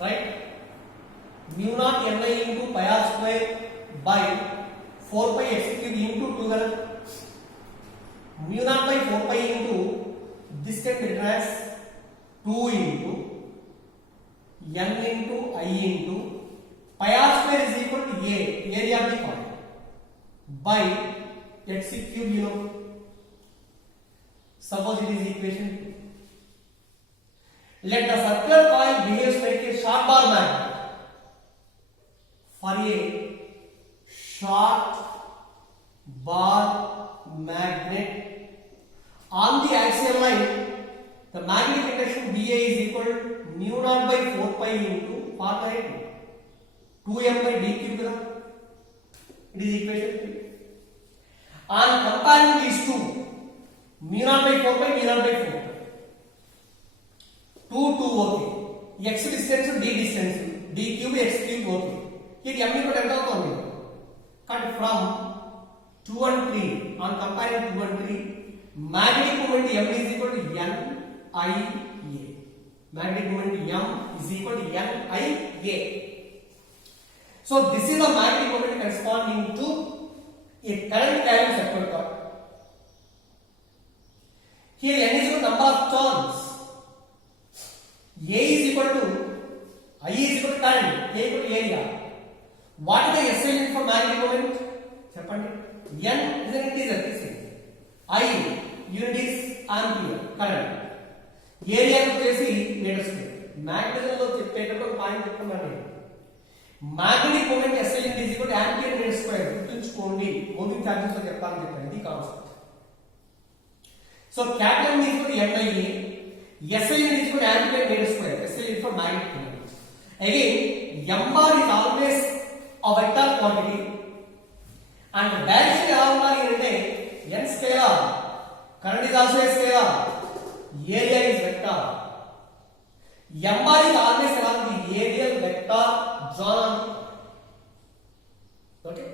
right? Mu naught Ni into pi r square by 4 pi x cube into 2 కదా. Mu naught by 4 pi into this can be written as 2 into n into I into pi r square is equal to a, area of the coil, by x cube, you know. Suppose it is equation 2. Let the circular coil behaves like a short bar magnet. For a short bar magnet on the axial line, the magnetic induction BA is equal to mu naught by 4 pi into formula 2m by d cube. It is equation 3. On comparing these two, mu naught by 4 pi, mu naught by 4 pi. 2 okay. X distance d distance, d cube x cube okay. Here m equal to what అవుతుంది? Cut from 2 and 3. On comparing 2 and 3, magnetic moment m is equal to n I a. Magnetic moment m is equal to n I a. So this is the magnetic moment corresponding to a current carrying circular coil. Here n is the number of turns. A is equal to I is equal to current, A equal to area. What is the SI unit for magnetic moment? Cheppandi. N is an integer, this is. I unit is ampere, current. Area వచ్చేసి meter square. Magnetism లో చెప్పేటప్పుడు point చెప్తున్నాను. Magnetic moment SI unit is equal to ampere meter square. గుర్తుంచుకోండి. Moving charges లో చెప్పాలని చెప్పాను. ఇది concept. So capital M is equal to NIA. SI unit is equal to ampere meter square. SI unit for magnetic moment. Again, M bar is always a vector quantity, and the direction ఎలా ఉండాలి అంటే n scalar, current is also a scalar, area is vector. M bar is always along the areal vector drawn. Okay,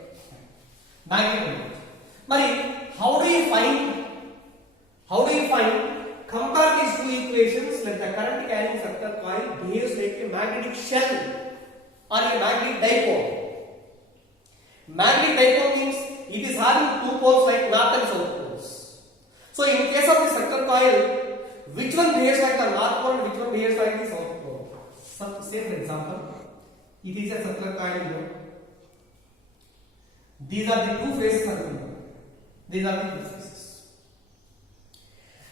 magnetic moment. Mari how do you find compare these two equations? Let the current carrying circular coil behaves like a magnetic shell or a magnetic dipole. Magnetic dipole means it is having two poles like north and south poles. So in case of the circular coil, which one behaves like the north pole and which one behaves like the south pole? Say for example, it is a circular coil, you know. These are the two faces of the coil. These are the two faces.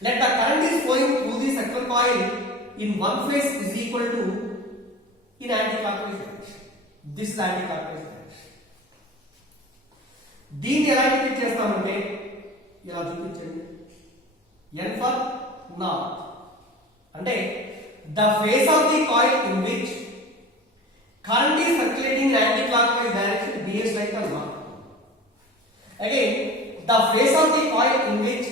Let the current is flowing through the circular coil in one phase is equal to in anti-clockwise direction. This is anti-clockwise direction. దీన్ని ఎలా integrate చేస్తామంటే ఇలా చూపించండి. n for north అంటే the phase of the coil in which current is circulating in anti-clockwise direction behaves like the north. Again, the phase of the coil in which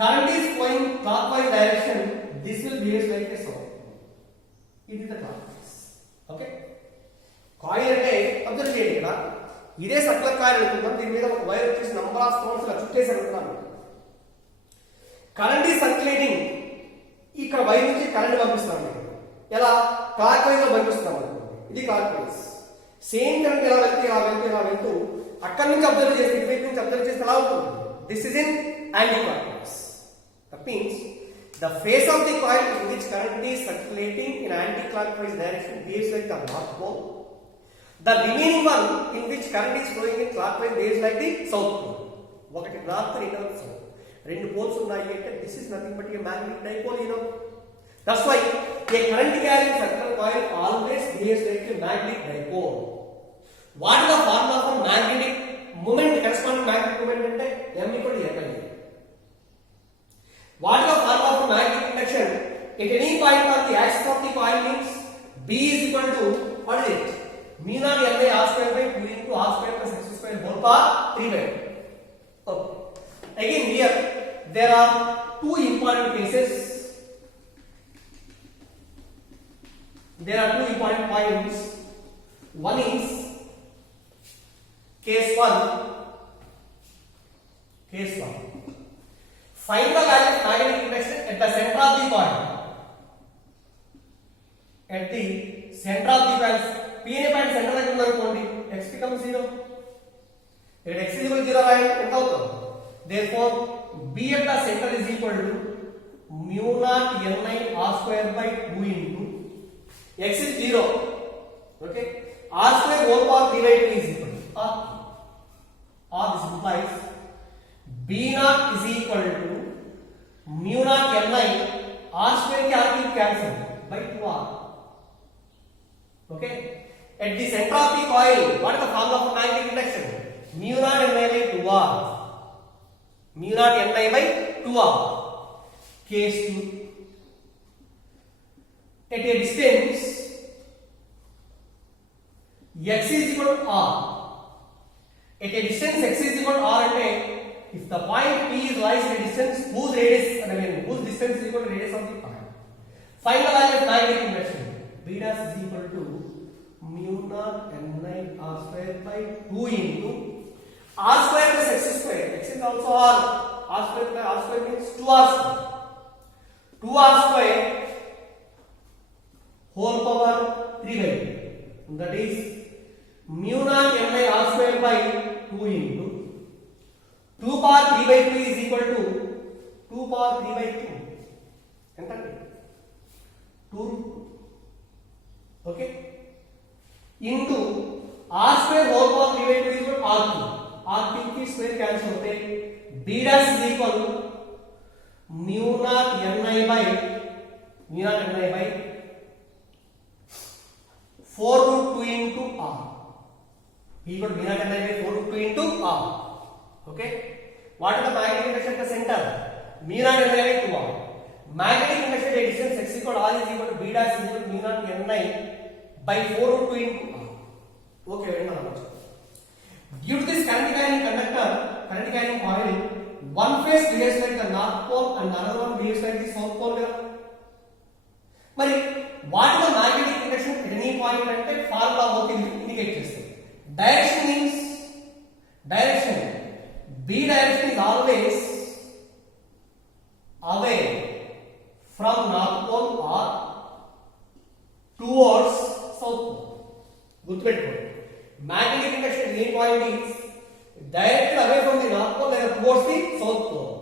current is flowing clockwise direction, this will behave like a south. It is the clockwise. Okay. Coil అంటే observe చేయండి ఇక్కడ. ఇదే circular coil అనుకుందాం. దీని మీద ఒక wire వచ్చేసి number of stones ఇలా చుట్టేసి అనుకున్నాను. Current is circulating. ఇక్కడ వైర్ నుంచి కరెంట్ పంపిస్తాం. ఎలా? క్లాక్ వైజ్ లో పంపిస్తాం అనుకోండి. ఇది క్లాక్ వైజ్. సేమ్ కరెంట్ ఎలా వెళ్తూ అక్కడి నుంచి అబ్జర్వ్ చేస్తే ఇటువైపు నుంచి అబ్జర్వ్ చేస్తే ఎలా ఉంటుంది? This is in anti clock wise. That means the phase of the coil in which current is circulating in anti-clockwise direction behaves like the north pole. The remaining one in which current is flowing in clockwise behaves like the south pole. ఒకటి north రెండవది south. రెండు poles ఉన్నాయి అంటే this is nothing but a magnetic dipole, you know. That's why a current carrying circular coil always behaves like a magnetic dipole. What is the formula for magnetic moment? Corresponding magnetic moment అంటే m equal to n. What is the formula for magnetic induction? At any point on the axis of the coil means B is equal to what is it? Mu naught L by R square by 2 into R square plus X square whole power 3 by 2. Okay. Again here there are two important cases. There are two important points. One is case 1. Find the value of magnetic induction at the center of the coil. at the center of the coils. P అనే point centre దగ్గర ఉందనుకోండి, x becomes 0. ఇక్కడ x is equal to 0 రాయండి, ఎంత అవుతుంది? Therefore B at the center is equal to mu naught Ni r square by 2 into x is 0. Okay, r square whole power 3 by 2 is equal to r. Or this implies B naught is equal to mu naught Ni r square की r cube cancel by 2r. Okay, at the center of the coil, what is the formula for magnetic induction? Mu naught Ni by 2r. Mu naught Ni by 2r. Case 2. At a distance x is equal to r. At a distance x is equal to r ante, if the point P is lies in a distance whose distance is equal to radius of the point, find the value of magnetic induction. B dash is equal to mu naught Ni r square by 2 into r square plus x square. X is also r. R square plus r square means 2r square. 2r square whole power 3 by 2. That is mu naught Ni r square by 2 into 2 power 3 by 2 is equal to 2 power 3 by 2. ఎంతండి? 2 root 2. Okay, into r square whole power 3 by 2 is equal to r cube. R cube की square cancel होते, b dash is equal to mu naught Ni by 4 root 2 into r. Equal to mu naught Ni by 4 root 2 into r. Okay, what is the magnetic induction at the center? Mu naught Ni by 2r. Magnetic induction at distance x equal to r is equal to b dash is equal to mu naught Ni by 4 root 2 into r. Okay, due to this current carrying coil, one phase behaves like the north pole and another one behaves like the south pole. మరి what is the magnetic induction at any point అంటే formula okay indicate చేస్తుంది. Direction means direction. B direction is always away from north pole or towards south pole. గుర్తుపెట్టుకోండి, magnetic induction at any point is directly away from the north pole and towards the south pole.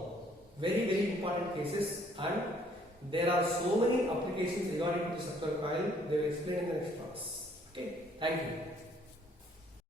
Very important cases, and there are so many applications regarding to the circular coil. They will explain in the next class. Okay, thank you.